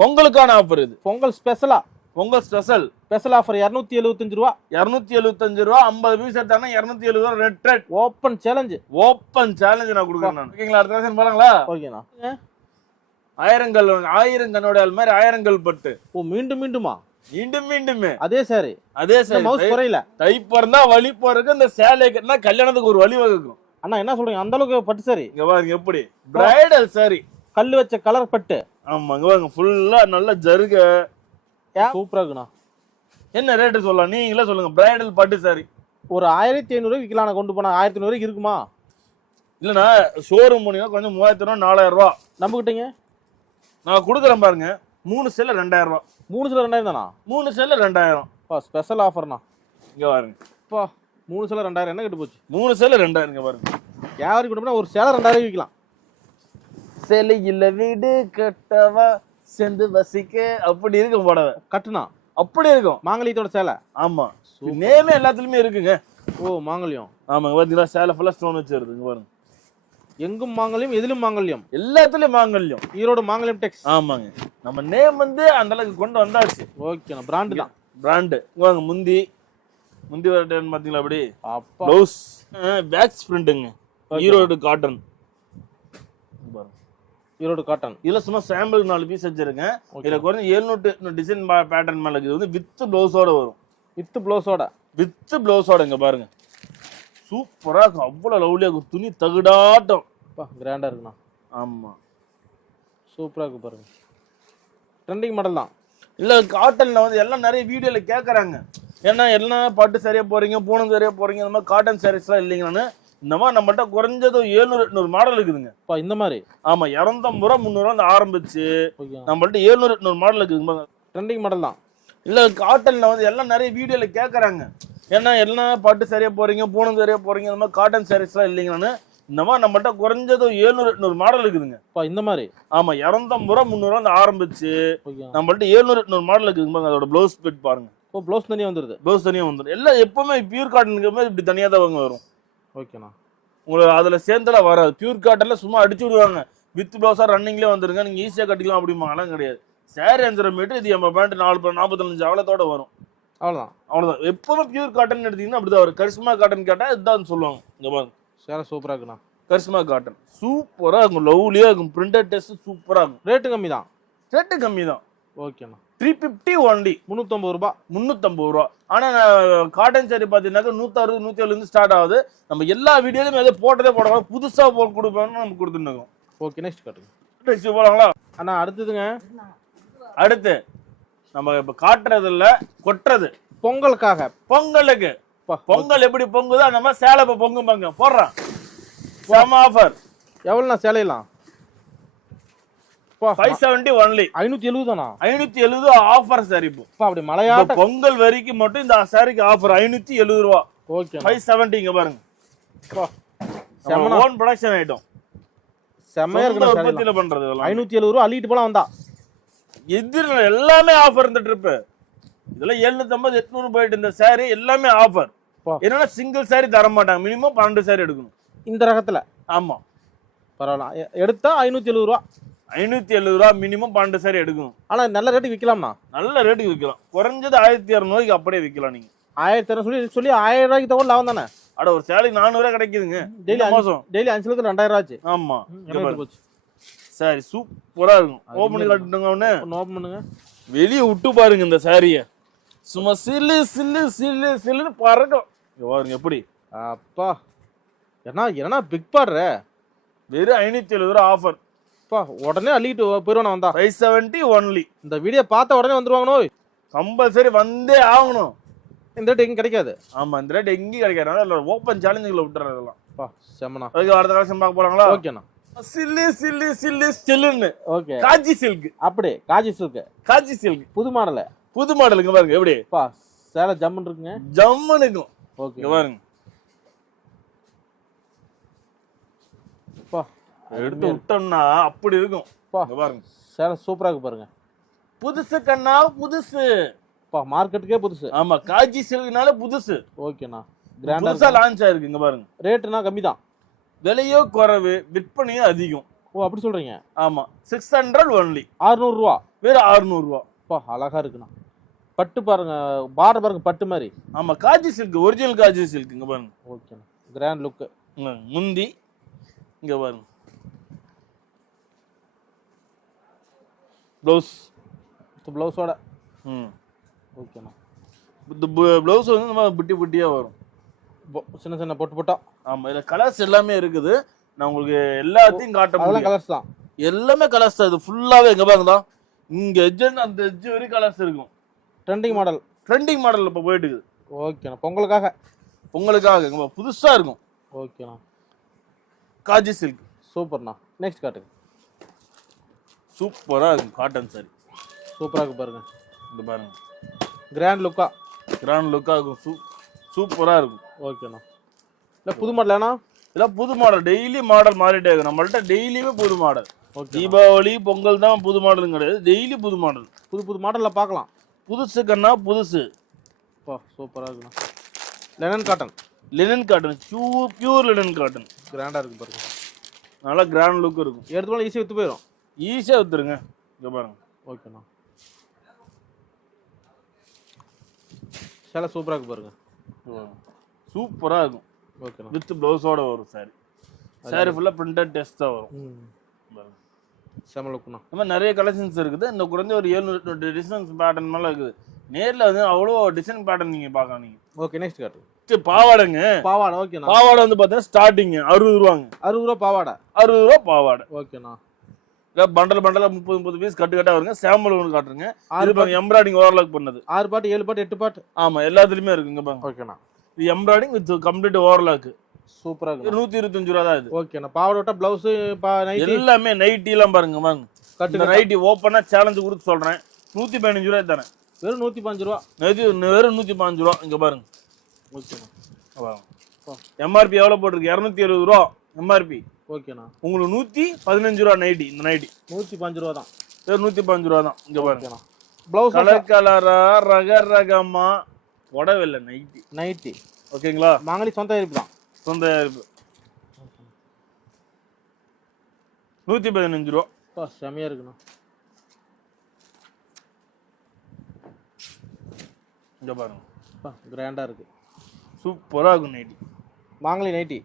பொங்கலுக்கான ஆஃபர் இது. பொங்கல் ஸ்பெஷலா? பொங்கல் ஸ்பெஷல் ஆஃபர் 275 ரூபா. 275 ரூபா. 50 பீஸ் எடுத்தாங்கன்னா 270 ரூபா ரேட். Open challenge. நான் கொடுக்குறேன் நான். ஓகேங்களா? அடுத்த கலெக்ஷன் பாருங்களா? ஓகேண்ணா. ஆயிரங்கல் மாதிரி ஆயிரங்கல் பட்டு. ஓ, மீண்டும் மீண்டுமா? மீண்டுமே அதே சாரி. மவுஸ் குறையல. தைப்பறந்தா வலி போறதுக்கு இந்த சேலை கட்டினா கல்யாணத்துக்கு ஒரு வழி வகுக்கும். அண்ணா என்ன சொல்றீங்க? அந்த அளவுக்கு பட்டு சாரி. இங்க பாருங்க எப்படி பிரைடல் சாரி. கல்லு வச்ச கலர் பட்டு. ஆமா, இங்க பாருங்க ஃபுல்லா நல்ல ஜருக. சூப்பரா இருக்குண்ணா. என்ன ரேட்டு சொல்லலாம் நீங்களே சொல்லுங்க? பிரைடல் பட்டு சாரி ஒரு 1500 விற்கலாம். கொண்டு போனா 1500 இருக்குமா? இல்லனா ஷோரூம் போனீங்கன்னா கொஞ்சம் 3000 4000 ரூபாய் நம்பிக்கிட்டீங்க. நான் கொடுக்குறேன் பாருங்க. 3 சேலை 2000 ரூபாய். 3 சேலை 2000 தானா? 3 சேலை 2000. ஸ்பெஷல் ஆஃபர்ண்ணா. இங்க பாருங்க. 3 சேலை 2000 என்ன கெட்டு போச்சு? 3 சேலை 2000. இங்க பாருங்க. யாருக்கு கொடுப்பா ஒரு சேலை 2000 விற்கலாம். சேலை இல்ல வீடு கட்டவா செந்து வசிக்க அப்படி இருக்கும் புடவை கட்டுனா அப்படி இருக்கும். மாங்கல்யத்தோட சேலை. ஆமா, நேமே எல்லாத்துலயுமே இருக்குங்க. ஓ, மாங்கல்யம். ஆமாங்க, பாத்தீங்களா? சேலை ஃபுல்லா ஸ்டோன் வச்சு வருதுங்க பாருங்க. எங்கும் மாங்கல்யம், எதிலும் மாங்கல்யம், எல்லாத்துலயும் மாங்கல்யம். ஈரோடு மாங்கல்யம் டெக்ஸ். ஆமாங்க, நம்ம நேம் வந்து அந்த அளவுக்கு கொண்டு வந்தாச்சு. ஓகே, பிராண்ட் தான். பிராண்ட் வாங்க. முந்தி வரட்டேன்னு பாத்தீங்களா? அப்படி ப்ளவுஸ் பேக் பிரிண்ட்ங்க. ஈரோடு காட்டன். ஈரோடு காட்டன். இதுல சும்மா சாம்பிள் 4 பீஸ் வச்சிருக்கேன். இதுல குறைஞ்ச 700 டிசைன் பேட்டர்ன் மேல இது வந்து வித் பிளவுஸோட வரும். வித் பிளவுஸோட இங்க பாருங்க. சூப்பரா இருக்கும். அவ்வளவு லவ்லியா இருக்கும். துணி தகுடாட்டம். கிராண்டா இருக்குண்ணா. ஆமா சூப்பரா இருக்கு பாருங்க. ட்ரெண்டிங் மாடல் தான். இல்ல காட்டன்ல வந்து எல்லாம் நிறைய வீடியோல கேக்குறாங்க. ஏன்னா எல்லாம் பட்டு சரியா போறீங்க, பூனம் சரியா போறீங்க, இந்த மாதிரி காட்டன் சாரீஸ் எல்லாம் இல்லைங்கன்னு. இந்த மாதிரி நம்மகிட்ட குறைஞ்சது 700-800 மாடல் இருக்குதுங்க. இந்த மாதிரி. ஆமா 250 ரூபா 300 ரூபா ஆரம்பிச்சு நம்மள்ட்ட 700-800 மாடல் இருக்குதுங்க. ட்ரெண்டிங் மாடல் தான். இல்ல காட்டன்ல வந்து எல்லாம் நிறைய வீடியோல கேக்குறாங்க. ஏன்னா எல்லாம் பட்டு சரியா போறீங்க, பூனம் சரியா போறீங்க, இந்த மாதிரி காட்டன் சாரீஸ் எல்லாம் இல்லைங்கன்னு. இந்த மாதிரி நம்மகிட்ட குறைஞ்சது 700-800 மாடல் இருக்குதுங்க. இந்த மாதிரி. ஆமா 250 ரூபா 300 ரூபா ஆரம்பிச்சு நம்மள்ட்ட 700-800 மாடல் இருக்குதுங்க. அதோட பிளவுஸ் பிட் பாருங்க. பிளவுஸ் தனியா வந்துருது. பிளவுஸ் தனியா வந்துடும். எல்லாம் எப்பவுமே பியூர் காட்டனுக்கு மாதிரி இப்படி தனியா தான் வரும். ஓகேண்ணா. உங்களுக்கு அதுல சேர்ந்தெல்லாம் வராது. பியூர் காட்டன்ல சும்மா அடிச்சு விடுவாங்க. வித் பிளவுஸா ரன்னிங்லேயே வந்துருங்க, நீங்க ஈஸியா கட்டிக்கலாம் அப்படிமாலாம் கிடையாது. சாரி 5 மீட்டர், இது நம்ம பேண்ட் 45 அவ்வளோத்தோட வரும். அவ்வளவுதான். எப்பவுமே பியூர் காட்டன் எடுத்தீங்கன்னா அப்படிதான் வரும். கரிஷ்மா காட்டன் கேட்டா இதுதான் சொல்லுவாங்க. இங்க பாருங்க. சேர சூப்பரா இருக்குண்ணா. கரிஷ்மா காட்டன் சூப்பரா இருக்கும். லவ்லியா இருக்கும். பிரிண்டட் டெஸ்ட் சூப்பரா இருக்கும். ரேட்டு கம்மி தான். ஓகேண்ணா. 350 ஒன்லி. 350 ரூபாய். 350 ரூபா. ஆனா காட்டன் சாரி பாத்தீங்கன்னாக்க 160 170 ஸ்டார்ட் ஆகுது. நம்ம எல்லா வீடியோலயும் எதை போட்டதே போட புதுசா போட்டு கொடுப்போம்னு நம்ம கொடுத்துருக்கோம். ஓகே நெக்ஸ்ட் காட்டுங்க. நெக்ஸ்ட் போலாங்களா அண்ணா? அடுத்ததுங்க. அடுத்து நம்ம இப்ப காட்டுறது இல்ல, கொட்டுறது. பொங்கலுக்காக. பொங்கல் எப்படி பொங்குதோ அந்த மாதிரி சேலை இப்ப பொங்குவாங்க. போடுறான் செம ஆஃபர். எவ்வளவுண்ணா சேலையெல்லாம்? 570 ஒன்லி. 570 தானா? 570 ஆஃபர் சாரி. இப்போ அப்படி மலையாட்ட பொங்கல் வரைக்கும் மட்டும் இந்த சாரிக்கு ஆஃபர் 570 ரூபா. ஓகே 570 இங்க பாருங்க. Own production item. செமையா இருக்கு. உற்பத்தியில பண்றது இதெல்லாம். 570 ரூபா அள்ளிட்டு போலாம் வந்தா. எதிர எல்லாமே ஆஃபர் இந்த ட்ரிப். இதெல்லாம் 750 800 போயிட்டு இந்த சாரி எல்லாமே ஆஃபர். என்னன்னா சிங்கிள் சாரி தர மாட்டாங்க. மினிமம் 12 சாரி எடுக்கணும் இந்த ரகத்துல. ஆமா பரவாயில்ல. எடுத்தா 570 ரூபா. 570 ரூபா மினிமம் 12 சாரி எடுக்கணும். ஆனா நல்ல ரேட்டுக்கு விற்கலாம்னா? நல்ல ரேட்டுக்கு விற்கலாம். குறைஞ்சது 1200 அப்படியே விற்கலாம். நீங்க 1200 சொல்லி 1000 ரூபாய்க்கு தவிர லாபம் தானே. அட ஒரு சேலைக்கு 400 ரூபாய் கிடைக்குதுங்க. டெய்லி 5 லட்சம் 2000 ரூபாய் ஆச்சு. ஆமா சாரி சூப்பரா இருக்கும். ஓபன் பண்ணி காட்டுங்க. ஓபன் பண்ணுங்க. வெளியே விட்டு பாருங்க இந்த சாரிய. சும்மா சில்லு சில்லு சில்லு சில்லுன்னு பறக்கும். பாருங்க எப்படி. அப்பா என்ன பிக் பாடுற. வெறும் 570 ரூபா ஆஃபர். உடனே அள்ளிட்டு போயிருவானு வந்தா. 570 ஒன்லி. இந்த வீடியோ பார்த்த உடனே வந்துருவாங்கனோ. கம்பல்சரி வந்தே ஆகணும். இந்த ரேட் எங்க கிடைக்காது. ஆமா இந்த ரேட் எங்கேயும் கிடைக்காது. ஓப்பன் சேலஞ்சுல விட்டுறாங்க இதெல்லாம். செம்மனா. ஓகே அடுத்த கலெக்ஷன் பார்க்க போறாங்களா? ஓகேண்ணா. சில்லு சில்லு சில்லு சில்லுன்னு. ஓகே காஜி சில்க். அப்படியே காஜி சில்க் புது மாடலுங்க பாருங்க எப்படி. சேலை ஜம்முன்னு இருக்குங்க. ஜம்முன்னு இருக்கும். ஓகே பாருங்க. எடுத்து விட்டோம்னா அப்படி இருக்கும். பாருங்க சேலை சூப்பரா இருக்கு பாருங்க. புதுசு கண்ணா புதுசு. மார்க்கெட்டுக்கே புதுசு. ஆமா காஜி சில்க்னால புதுசு. ஓகேண்ணா. புதுசா லான்ச் ஆயிருக்கு. இங்க பாருங்க. ரேட்டுனா கம்மி தான். விலையோ குறைவு, விற்பனையும் அதிகம். ஓ அப்படி சொல்றீங்க? ஆமா 600 ஒன்லி. 600 ரூபா. வேற 600 ரூபா. அழகா இருக்குண்ணா. பட்டு பாருங்க. பார்டர் பாருங்க பட்டு மாதிரி. ஆமா Kaji silk. Original Kaji silk. இங்க பாருங்க. ஓகேண்ணா. Grand look. முந்தி இங்க பாருங்க. பிளவுஸோட. ஓகேண்ணா. இந்த பிளவுஸ் வந்து நம்ம புட்டி புட்டியா வரும். சின்ன சின்ன பொட்டா. ஆமா இதுல கலர்ஸ் எல்லாமே இருக்குது. நான் உங்களுக்கு எல்லாத்தையும் காட்ட முடியும். கலர்ஸ் தான். எல்லாமே கலர்ஸ் தான். இது ஃபுல்லாவே எங்க பாருங்க. இங்க எட்ஜ் அந்த எட்ஜ் வரைக்கும் கலர்ஸ் இருக்கும். ட்ரெண்டிங் மாடல் இப்ப போயிட்டு இருக்குது. ஓகேண்ணா. பொங்கலுக்காக புதுசா இருக்கும். ஓகேண்ணா. காஜி சில்க் சூப்பர்ண்ணா. நெக்ஸ்ட் காட்டுங்க. சூப்பரா இருக்கும் காட்டன் சாரி. சூப்பரா இருக்கு பாருங்க. இந்த பாருங்க. கிராண்ட் லுக்கா இருக்கும். சூப்பரா இருக்கும். ஓகேண்ணா. இல்ல புது மாடல். இதெல்லாம் புது மாடல். டெய்லி மாடல் மாறிட்டே இருக்கும். நம்மள்ட்ட டெய்லியுமே புது மாடல். தீபாவளி பொங்கல் தான் புது மாடலும் கிடையாது. டெய்லி புது மாடல். புது மாடல்ல பார்க்கலாம். புதுசு கண்ணா புதுசு. சூப்பரா இருக்குண்ணா. Linen cotton pure linen cotton. கிராண்டா இருக்கு பாருங்க. நல்லா கிராண்ட் லுக் இருக்கும். எடுத்து ஈஸியா வித்து போயிடும். ஈஸியா வித்துருங்க. இங்க பாருங்க. ஓகேண்ணா. சேலை சூப்பரா இருக்கு பாருங்க. சூப்பரா இருக்கும். ஓகேண்ணா. வித் பிளவுஸோட வரும் சாரி. சாரி ஃபுல்லா பிரிண்டட் டெஸ்ட் தான் வரும். செம லுக்குண்ணா. இந்த மாதிரி நிறைய கலெக்ஷன்ஸ் இருக்குது. இந்த குறைஞ்ச ஒரு 700 டிசைன்ஸ் பேட்டர்ன் மேல இருக்குது. நேர்ல வந்து அவ்வளோ டிசைன் பேட்டர்ன் நீங்க பார்க்கலாம். நீங்க ஓகே நெக்ஸ்ட் காட்டு. பாவாடைங்க. பாவாடை ஓகேண்ணா. பாவாடை வந்து பார்த்தீங்கன்னா ஸ்டார்டிங் 60 ரூபாங்க. 60 ரூபா பாவாடை. 60 ரூபா பாவாடை. ஓகேண்ணா. பண்டல் 30 பீஸ் கட்டு வருங்க. சாம்பிள் ஒன்று காட்டுருங்க. இது பாருங்க எம்ப்ராய்டிங் ஓவர்லாக் பண்ணது. 6 பாட்டு 7 பாட்டு 8 பாட்டு. ஆமா எல்லாத்துலயுமே இருக்குங்க பாருங்க. ஓகேண்ணா. இது எம்ப்ராய்டிங் வித் கம்ப்ளீட் ஓவர்லாக். சூப்பரா இருக்கு. 125 ரூபா தான் இது. ஓகேண்ணா. பாவாடை விட்டா பிளவுஸ் நைட்டி எல்லாமே நைட்டி எல்லாம் பாருங்க வாங்க. கட்டு நைட்டி ஓப்பனா சேலஞ்ச் கொடுத்து சொல்றேன். 115 ரூபாய் தரேன். வெறும் 115 ரூபா. வெறும் 115 ரூபா. இங்க பாருங்க. ஓகேண்ணா. எம்ஆர்பி எவ்வளவு போட்டிருக்கு? 270 ரூபா எம்ஆர்பி. ஓகேண்ணா. உங்களுக்கு 115 ரூபா நைட்டி. இந்த நைட்டி 115 ரூபா தான். வெறும் 115 ரூபா தான். இங்க பாருங்க. பிளவுஸ் கலரா ரகமா புடவை இல்ல நைட்டி. நைட்டி ஓகேங்களா? மாங்கலி சொந்த இருப்பு தான். சொந்த இருப்பு. 115 ரூபா. செமையா இருக்குண்ணா. இங்க பாருங்க. கிராண்டா இருக்கு. சூப்பரா இருக்கும் நைட்டி. மாங்கலி நைட்டி.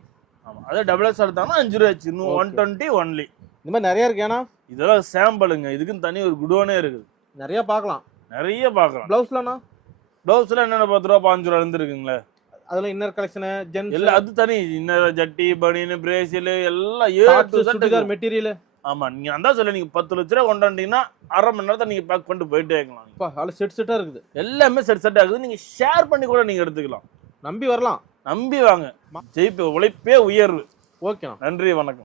ஆமா அதே டபுள் எக்ஸ் எடுத்தாங்கன்னா 5 ரூபா ஆச்சு. இன்னும் 120 ஒன்லி. இந்த மாதிரி நிறைய இருக்கு. ஏன்னா இதெல்லாம் சாம்பிளுங்க. இதுக்குன்னு தனி ஒரு குடோனே இருக்குது. நிறைய பார்க்கலாம். நிறைய பார்க்கலாம். பிளவுஸ்லண்ணா? பிளவுஸ்ல என்னென்ன 10 ரூபா 5 ரூபா இருந்து இருக்குங்களே. அதுல இன்னர் கலெக்ஷன் ஜென்ஸ் எல்லாம் அது தனி. இன்னர் ஜட்டி பனியன் பிரேசில் எல்லாம் சுடிதார் மெட்டீரியல். ஆமா நீங்க அந்த சொல்ல நீங்க 10 லட்ச ரூபா கொண்டாண்டீங்கன்னா அரை மணி நேரத்தை நீங்க பேக் பண்ணிட்டு போயிட்டே இருக்கலாம். அதுல செட் செட்டா இருக்குது. எல்லாமே செட் செட்டா இருக்குது. நீங்க ஷேர் பண்ணி கூட நீங்க எடுத்துக்கலாம். நம்பி வரலாம். நம்பி வாங்க. ஜெயிப்பு உழைப்பே உயர்வு. ஓகே. நன்றி வணக்கம்.